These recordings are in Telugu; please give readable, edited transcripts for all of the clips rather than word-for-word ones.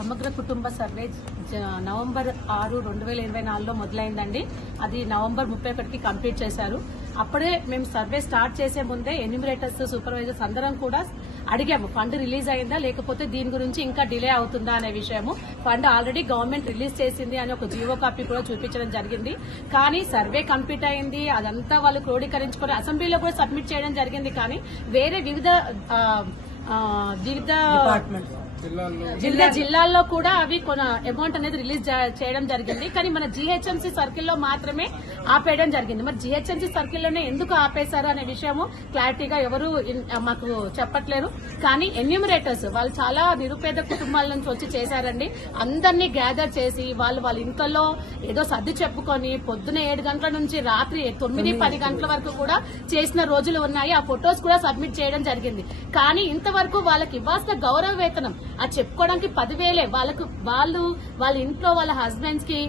సమగ్ర కుటుంబ సర్వే నవంబర్ 6, 2024లో మొదలైందండి. అది నవంబర్ 31కి కంప్లీట్ చేశారు. అప్పుడే మేము సర్వే స్టార్ట్ చేసే ముందే ఎన్యూమరేటర్స్, సూపర్వైజర్స్ అందరం కూడా అడిగాము ఫండ్ రిలీజ్ అయిందా, లేకపోతే దీని గురించి ఇంకా డిలే అవుతుందా అనే విషయము. ఫండ్ ఆల్రెడీ గవర్నమెంట్ రిలీజ్ చేసింది అని ఒక జీవో కాపీ కూడా చూపించడం జరిగింది. కానీ సర్వే కంప్లీట్ అయింది, అదంతా వాళ్ళు క్రోడీకరించుకొని అసెంబ్లీలో కూడా సబ్మిట్ చేయడం జరిగింది. కానీ వేరే వివిధ జిల్లాల్లో కూడా అవి కొన అమౌంట్ అనేది రిలీజ్ చేయడం జరిగింది. కానీ మన జీహెచ్ఎంసీ సర్కిల్లో మాత్రమే ఆపేయడం జరిగింది. మరి జీహెచ్ఎంసీ సర్కిల్లోనే ఎందుకు ఆపేశారు అనే విషయము క్లారిటీగా ఎవరు మాకు చెప్పట్లేరు. కానీ ఎన్యూమరేటర్స్ వాళ్ళు చాలా నిరుపేద కుటుంబాల నుంచి వచ్చి చేశారండి. అందరినీ గ్యాదర్ చేసి వాళ్ళ ఇంట్లో ఏదో సర్ది చెప్పుకొని పొద్దున 7 గంటల నుంచి రాత్రి 9-10 గంటల వరకు కూడా చేసిన రోజులు ఉన్నాయి. ఆ ఫొటోస్ కూడా సబ్మిట్ చేయడం జరిగింది. కానీ ఇంతవరకు వాళ్ళకి ఇవ్వాల్సిన గౌరవ వేతనం అది చెప్పుకోవడానికి 10,000 వాళ్ళ ఇంట్లో వాళ్ళ హస్బెండ్స్ కి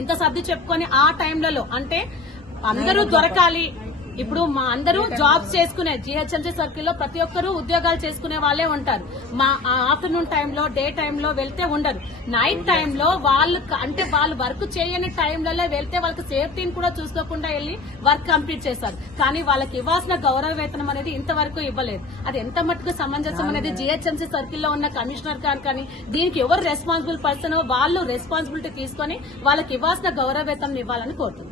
ఎంత సర్ది చెప్పుకొని ఆ టైంలలో అంటే అందరూ దొరకాలి. ఇప్పుడు మా అందరూ జాబ్స్ చేసుకునే జీహెచ్ఎంసీ సర్కిల్లో ప్రతి ఒక్కరూ ఉద్యోగాలు చేసుకునే వాళ్ళే ఉంటారు. మా ఆఫ్టర్నూన్ టైంలో, డే టైంలో వెళ్తే ఉండరు. నైట్ టైంలో వాళ్ళు వర్క్ చేయని టైంలలో వెళ్తే వాళ్ళకి సేఫ్టీని కూడా చూసుకోకుండా వెళ్లి వర్క్ కంప్లీట్ చేస్తారు. కానీ వాళ్ళకి ఇవ్వాల్సిన గౌరవ వేతనం అనేది ఇంతవరకు ఇవ్వలేదు. అది ఎంత మట్టుకు సమంజసం అనేది జీహెచ్ఎంసీ సర్కిల్లో ఉన్న కమిషనర్ గారు కానీ దీనికి ఎవరు రెస్పాన్సిబుల్ పర్సన్ వాళ్ళు రెస్పాన్సిబిలిటీ తీసుకుని వాళ్ళకి ఇవ్వాల్సిన గౌరవ వేతనం ఇవ్వాలని కోరుతున్నారు.